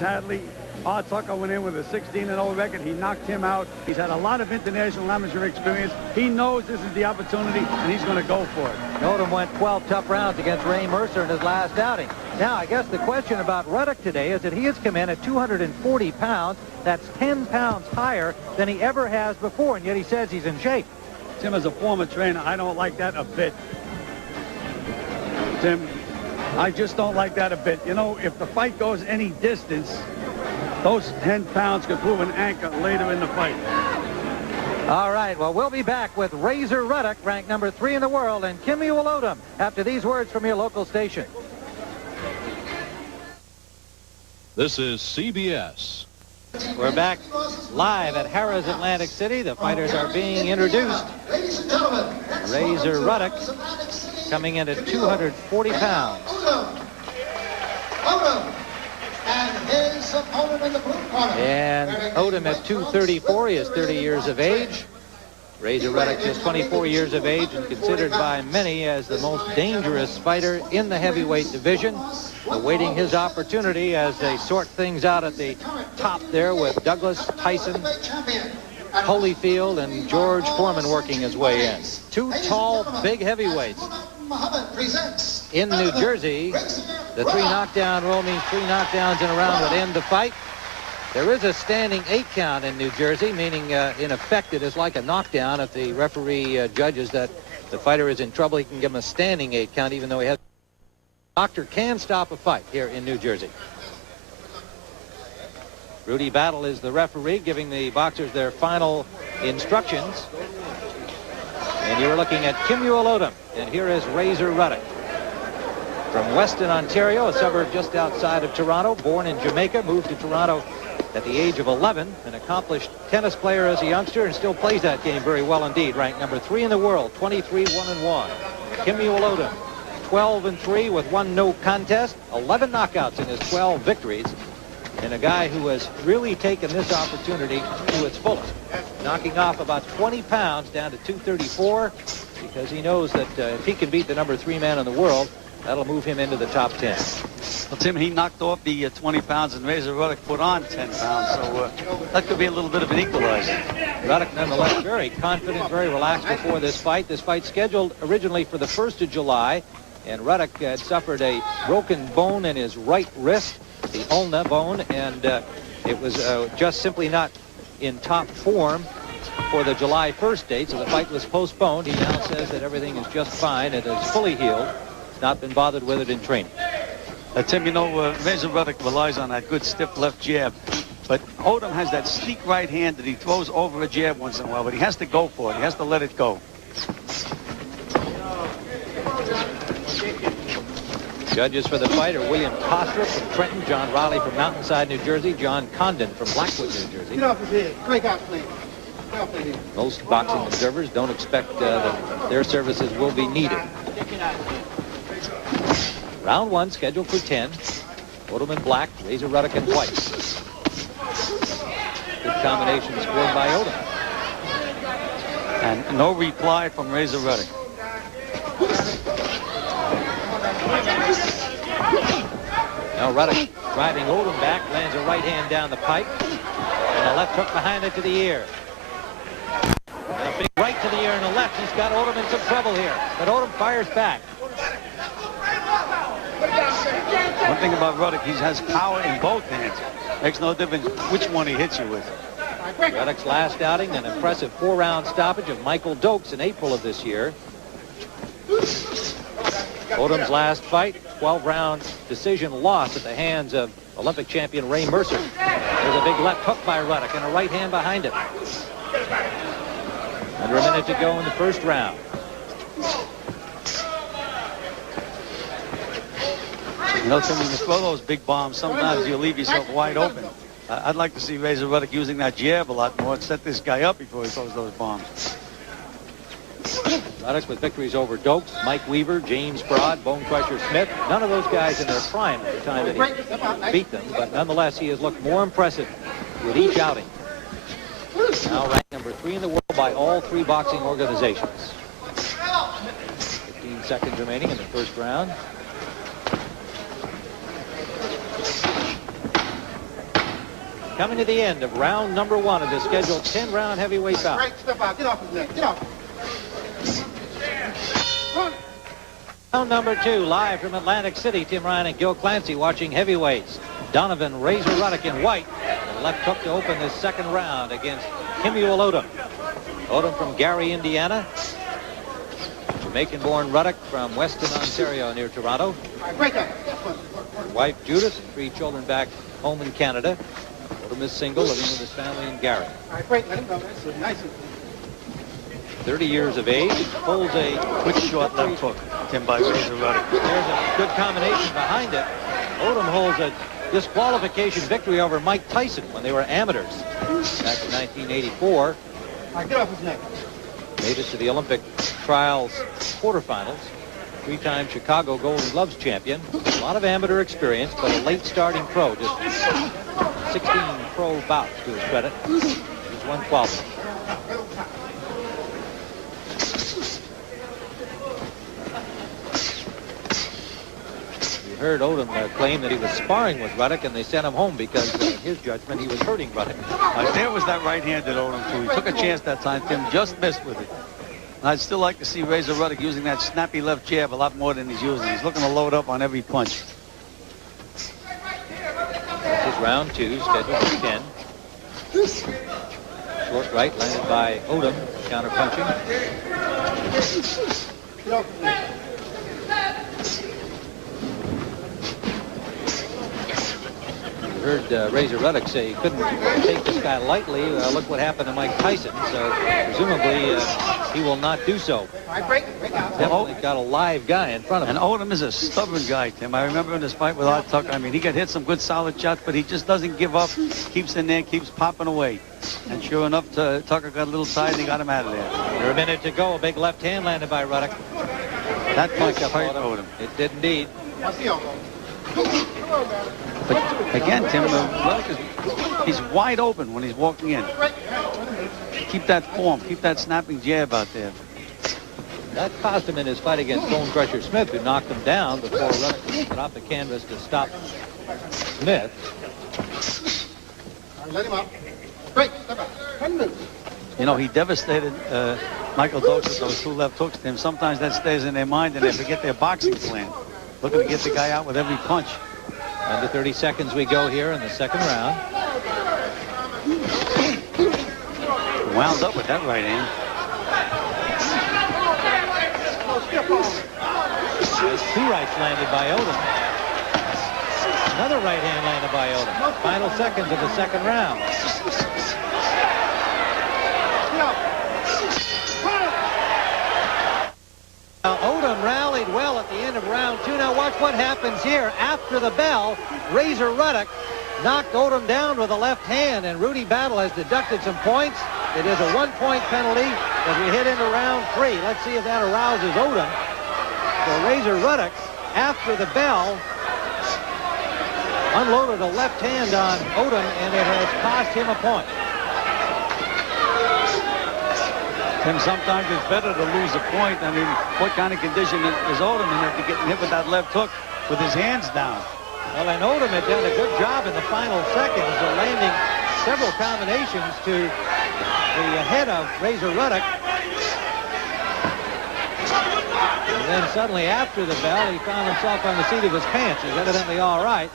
Hadley. Tucker went in with a 16-0 record. He knocked him out. He's had a lot of international amateur experience. He knows this is the opportunity, and he's going to go for it. Odum went 12 tough rounds against Ray Mercer in his last outing. Now, I guess the question about Ruddock today is that he has come in at 240 pounds. That's 10 pounds higher than he ever has before, and yet he says he's in shape. Tim, as a former trainer, I don't like that a bit. Tim, I just don't like that a bit. You know, if the fight goes any distance, those 10 pounds could prove an anchor later in the fight. All right, well, we'll be back with Razor Ruddock, ranked number 3 in the world, and Kimmuel Odum after these words from your local station. This is CBS. We're back live at Harrah's Atlantic City. The fighters are being introduced. Razor Ruddock coming in at 240 pounds. And Odum at 234. He is 30 years of age. Razor Ruddock just 24 years of age and considered by many as the most dangerous fighter in the heavyweight division. Awaiting his opportunity as they sort things out at the top there with Douglas, Tyson, Holyfield, and George Foreman working his way in. Two tall, big heavyweights. In New Jersey, the 3 knockdown rule means 3 knockdowns in a round would end the fight. There is a standing 8 count in New Jersey, meaning in effect it is like a knockdown. If the referee judges that the fighter is in trouble, he can give him a standing 8 count, even though he has. Doctor can stop a fight here in New Jersey. Rudy Battle is the referee, giving the boxers their final instructions. And you're looking at Kimmuel Odum, and here is Razor Ruddock. From Weston, Ontario, a suburb just outside of Toronto, born in Jamaica, moved to Toronto at the age of 11, an accomplished tennis player as a youngster, and still plays that game very well indeed. Ranked number 3 in the world, 23-1-1. Kimmuel Odum, 12-3 with 1 no contest, 11 knockouts in his 12 victories, and a guy who has really taken this opportunity to its fullest, knocking off about 20 pounds down to 234, because he knows that if he can beat the number 3 man in the world, that'll move him into the top 10. Well, Tim, he knocked off the 20 pounds, and Razor Ruddock put on 10 pounds, so that could be a little bit of an equalizer. Ruddock, nonetheless, very confident, very relaxed before this fight. This fight scheduled originally for the 1st of July, and Ruddock had suffered a broken bone in his right wrist, the ulna bone, and it was just simply not in top form for the July 1st date, so the fight was postponed. He now says that everything is just fine. It is fully healed. Not been bothered with it in training. Tim, you know, Razor Ruddock relies on that good stiff left jab, but Odum has that sleek right hand that he throws over a jab once in a while, but he has to go for it. He has to let it go. Judges for the fight are William Kostrup from Trenton, John Riley from Mountainside, New Jersey, John Condon from Blackwood, New Jersey. Get off his head. Break out, please. Most boxing observers don't expect that their services will be needed. Round 1 scheduled for 10. Odum in black, Razor Ruddock in white. Good combination scored by Odum. And no reply from Razor Ruddock. Now Ruddock driving Odum back, lands a right hand down the pipe, and a left hook behind it to the ear. And a big right to the ear and a left. He's got Odum in some trouble here, but Odum fires back. One thing about Ruddock, he has power in both hands. Makes no difference which one he hits you with. Ruddock's last outing, an impressive 4-round stoppage of Michael Dokes in April of this year. Odum's last fight, 12-round decision loss at the hands of Olympic champion Ray Mercer. There's a big left hook by Ruddock and a right hand behind it. Under a minute to go in the first round. You know, Tim, when you throw those big bombs, sometimes you leave yourself wide open. I'd like to see Razor Ruddock using that jab a lot more and set this guy up before he throws those bombs. Ruddock with victories over Dokes, Mike Weaver, James Broad, Bone Crusher Smith. None of those guys in their prime at the time that he beat them, but nonetheless he has looked more impressive with each outing. Now ranked number 3 in the world by all 3 boxing organizations. 15 seconds remaining in the first round. coming to the end of round number 1 of the scheduled 10-round heavyweight bout. Right, step out. Get off his neck. Get off. Run. Round number 2, live from Atlantic City. Tim Ryan and Gil Clancy watching heavyweights. Donovan, Razor Ruddock in white. The left hook to open this second round against Kimmuel Odum. Odum from Gary, Indiana. Jamaican-born Ruddock from Weston, Ontario, near Toronto. Break up. Wife Judith, 3 children back home in Canada. Odum is single, living with his family in Gary. All right, break. Let him go. That's good. Nice. 30 years of age, holds a Quick short left hook. Tim by Razor Ruddock. There's a good combination behind it. Odum holds a disqualification victory over Mike Tyson when they were amateurs back in 1984. All right, get off his neck. Made it to the Olympic trials quarterfinals. 3-time Chicago Golden Gloves champion. A lot of amateur experience, but a late starting pro. Just 16 pro bouts to his credit. He's won 12. Heard Odum claim that he was sparring with Ruddock, and they sent him home because, in his judgment, he was hurting Ruddock. There was that right-handed Odum, too. He took a chance that time. Tim just missed with it. And I'd still like to see Razor Ruddock using that snappy left jab a lot more than he's using. He's looking to load up on every punch. This is round 2, scheduled for 10. Short right landed by Odum, counter punching. Get off his neck. Heard Razor Ruddock say he couldn't take this guy lightly. Look what happened to Mike Tyson. So presumably he will not do so. All right, break. Break out. Definitely got a live guy in front of him. And Odum is a stubborn guy, Tim. I remember in this fight with Art Tucker. I mean, he got hit some good solid shots, but he just doesn't give up. Keeps in there, keeps popping away. And sure enough, Tucker got a little tired and he got him out of there. Under a minute to go. A big left hand landed by Ruddock. That punch hurt Odum. It did indeed. Watch the elbow. But again, Tim, Ruddock he's wide open when he's walking in. Keep that form, keep that snapping jab out there. That cost him in his fight against Bone Crusher Smith, who knocked him down before Ruddock dropped the canvas to stop Smith. All right, let him up. Break. Step out. 10 minutes. You know, he devastated Michael Dokes with those 2 left hooks to him. Sometimes that stays in their mind and they forget their boxing plan. Looking to get the guy out with every punch. Under 30 seconds we go here in the second round. Wound up with that right hand. There's 2 rights landed by Odum. Another right hand landed by Odum. Final seconds of the second round. Now, Odum rallied well at the end of round 2. Now watch what happens here. After the bell, Razor Ruddock knocked Odum down with a left hand, and Rudy Battle has deducted some points. It is a 1-point penalty as we head into round 3. Let's see if that arouses Odum. So Razor Ruddock, after the bell, unloaded a left hand on Odum, and it has cost him a point. Tim, sometimes it's better to lose a point. I mean, what kind of condition is Odum in after getting hit with that left hook with his hands down? Well, and Odum had done a good job in the final seconds of landing several combinations to the head of Razor Ruddock. And then suddenly after the bell, he found himself on the seat of his pants. He's evidently all right.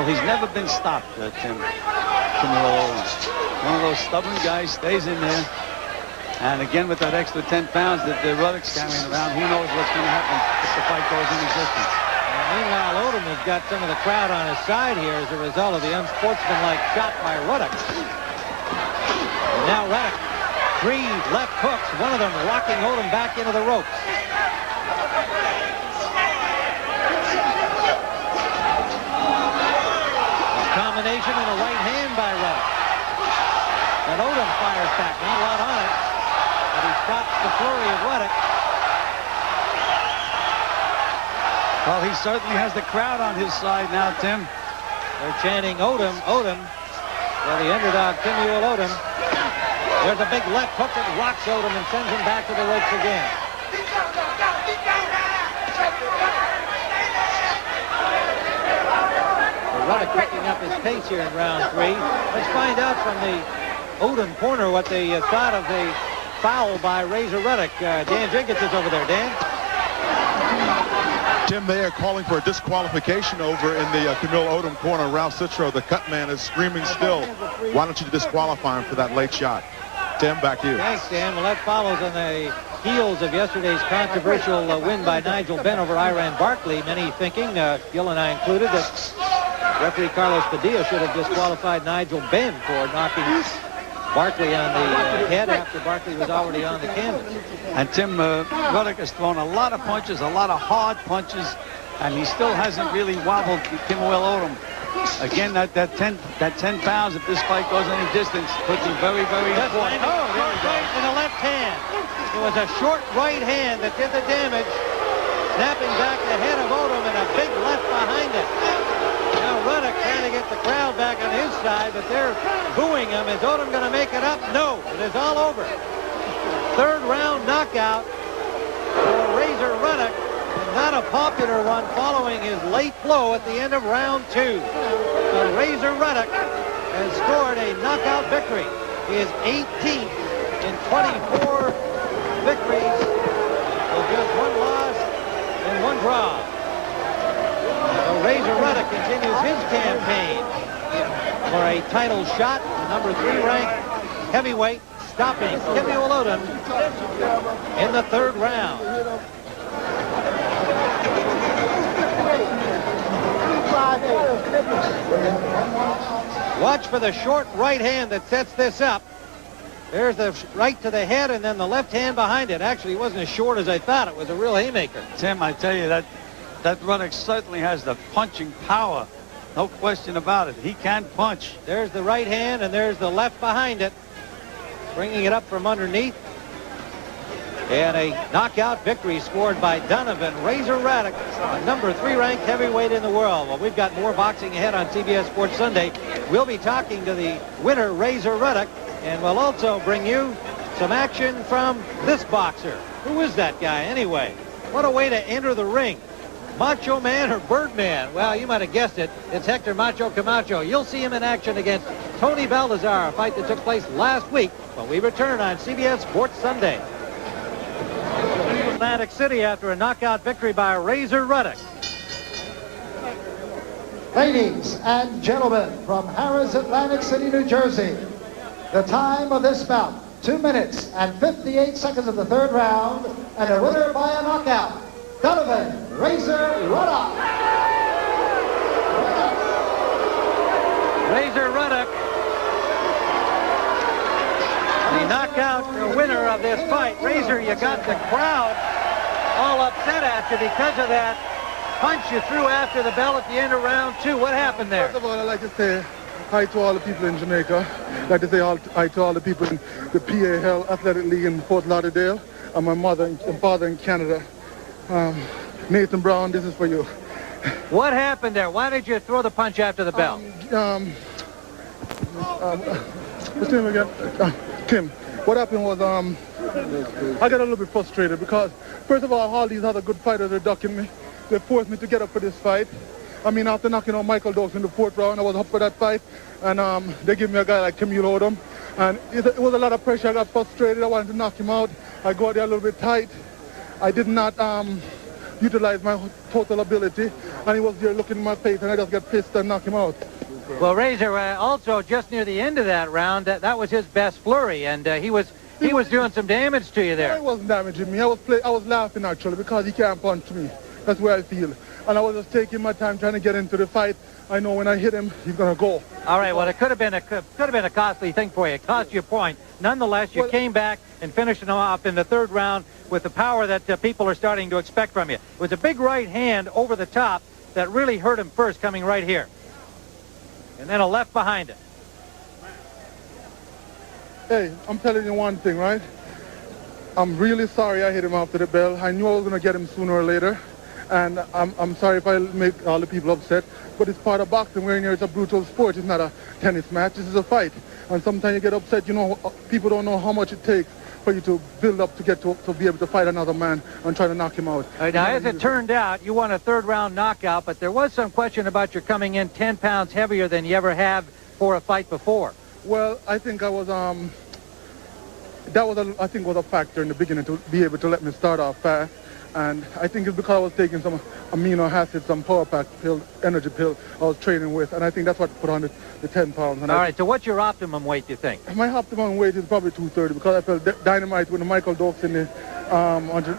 Well, he's never been stopped, Tim. One of those stubborn guys, stays in there. And again, with that extra 10 pounds that Ruddock's carrying around, who knows what's going to happen if the fight goes in existence. Meanwhile, Odum has got some of the crowd on his side here as a result of the unsportsmanlike shot by Ruddock. And now Ruddock, 3 left hooks, one of them rocking Odum back into the ropes. A combination and a right hand by Ruddock. And Odum fires back, not a lot on it, but he stops the flurry of Ruddock. Well, he certainly has the crowd on his side now, Tim. They're chanting Odum, Odum. Well, the underdog, Kimmuel Odum. There's a big left hook that rocks Odum and sends him back to the ropes again. The Ruddock picking up his pace here in round 3. Let's find out from the Odum corner what they thought of the foul by Razor Ruddock. Dan Jenkins is over there. Dan? Tim, they are calling for a disqualification over in the Kimmuel Odum corner. Ralph Citro, the cut man, is screaming still. Why don't you disqualify him for that late shot? Tim, back to you. Thanks, Dan. Well, that follows on the heels of yesterday's controversial win by Nigel Benn over Iran Barkley. Many thinking, Gil and I included, that referee Carlos Padilla should have disqualified Nigel Benn for knocking Barkley on the head after Barkley was already on the canvas. And Tim, Ruddock has thrown a lot of punches, a lot of hard punches, and he still hasn't really wobbled Kimmuel Odum. Again, that 10 pounds, if this fight goes any distance, could be very, very important. Oh, there we go. In the left hand. It was a short right hand that did the damage, snapping back the head of Odum and a big left behind it. Now Ruddock trying to get the crowd back on his side, but they're booing him. Is Odum going to make it up? No, it is all over. Third round knockout for Razor Ruddock. Not a popular one following his late blow at the end of round 2. So Razor Ruddock has scored a knockout victory. His 18th in 24 victories with just 1 loss and 1 draw. So Razor Ruddock continues his campaign for a title shot, the number 3 ranked heavyweight, stopping Kimmuel Odum in the 3rd round. Watch for the short right hand that sets this up. There's the right to the head and then the left hand behind it. Actually, it wasn't as short as I thought. It was a real haymaker. Tim, I tell you, that Ruddock certainly has the punching power. No question about it. He can punch. There's the right hand and there's the left behind it. Bringing it up from underneath. And a knockout victory scored by Donovan. Razor Ruddock, a number 3 ranked heavyweight in the world. Well, we've got more boxing ahead on CBS Sports Sunday. We'll be talking to the winner, Razor Ruddock, and we'll also bring you some action from this boxer. Who is that guy anyway? What a way to enter the ring. Macho Man or Birdman? Well, you might have guessed it. It's Hector Macho Camacho. You'll see him in action against Tony Baldassar, a fight that took place last week when we return on CBS Sports Sunday. Atlantic City after a knockout victory by Razor Ruddock. Ladies and gentlemen, from Harrah's, Atlantic City, New Jersey, the time of this bout, 2 minutes and 58 seconds of the 3rd round, and a winner by a knockout, Donovan Razor Ruddock. Razor Ruddock, the knockout winner of this fight. Razor, you got the crowd all upset at you because of that punch you threw after the bell at the end of round 2. What happened there? First of all, I'd like to say hi to all the people in Jamaica. I'd like to say hi to all the people in the PAL Athletic League in Fort Lauderdale, and my mother and father in Canada. Nathan Brown, this is for you. What happened there? Why did you throw the punch after the bell? What's your name again? Tim. What happened was I got a little bit frustrated because, first of all these other good fighters are ducking me. They forced me to get up for this fight. I mean, after knocking out Michael Dawes in the 4th round, I was up for that fight. And they gave me a guy like Kimmuel Odum. And it was a lot of pressure. I got frustrated. I wanted to knock him out. I got there a little bit tight. I did not utilize my total ability. And he was there looking in my face, and I just got pissed and knocked him out. Well, Razor, also just near the end of that round, that was his best flurry, and he was doing some damage to you there. He wasn't damaging me. I was laughing, actually, because he can't punch me. That's where I feel. And I was just taking my time trying to get into the fight. I know when I hit him, he's going to go. All right, well, it could have been a costly thing for you. It cost you a point. Nonetheless, you came back and finished it off in the 3rd round with the power that people are starting to expect from you. It was a big right hand over the top that really hurt him first, coming right here. And then a left behind it. Hey, I'm telling you one thing, right? I'm really sorry I hit him after the bell. I knew I was going to get him sooner or later. And I'm sorry if I make all the people upset. But it's part of boxing. We're in here, it's a brutal sport. It's not a tennis match. This is a fight. And sometimes you get upset. You know, people don't know how much it takes for you to build up to get to be able to fight another man and try to knock him out. Now, as it turned out, you won a third-round knockout, but there was some question about your coming in 10 pounds heavier than you ever have for a fight before. Well, I think I was, that was, I think, was a factor in the beginning to be able to let me start off fast. And I think it's because I was taking some amino acids, some power pack pill, energy pill I was training with, and I think that's what put on the 10 pounds. And all right, so what's your optimum weight, do you think? My optimum weight is probably 230 because I felt dynamite with the Michael Dokes in the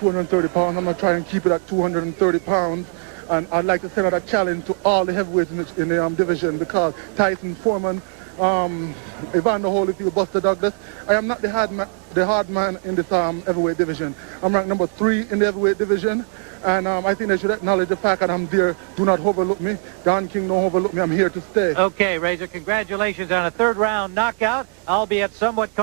230 pounds. I'm going to try and keep it at 230 pounds. And I'd like to send out a challenge to all the heavyweights in the division because Tyson, Foreman, Evander Holyfield, Buster Douglas, I am not the hard man in this heavyweight division. I'm ranked number 3 in the heavyweight division, and I think they should acknowledge the fact that I'm there. Do not overlook me. Don King, don't overlook me. I'm here to stay. Okay, Razor, congratulations on a third-round knockout, albeit somewhat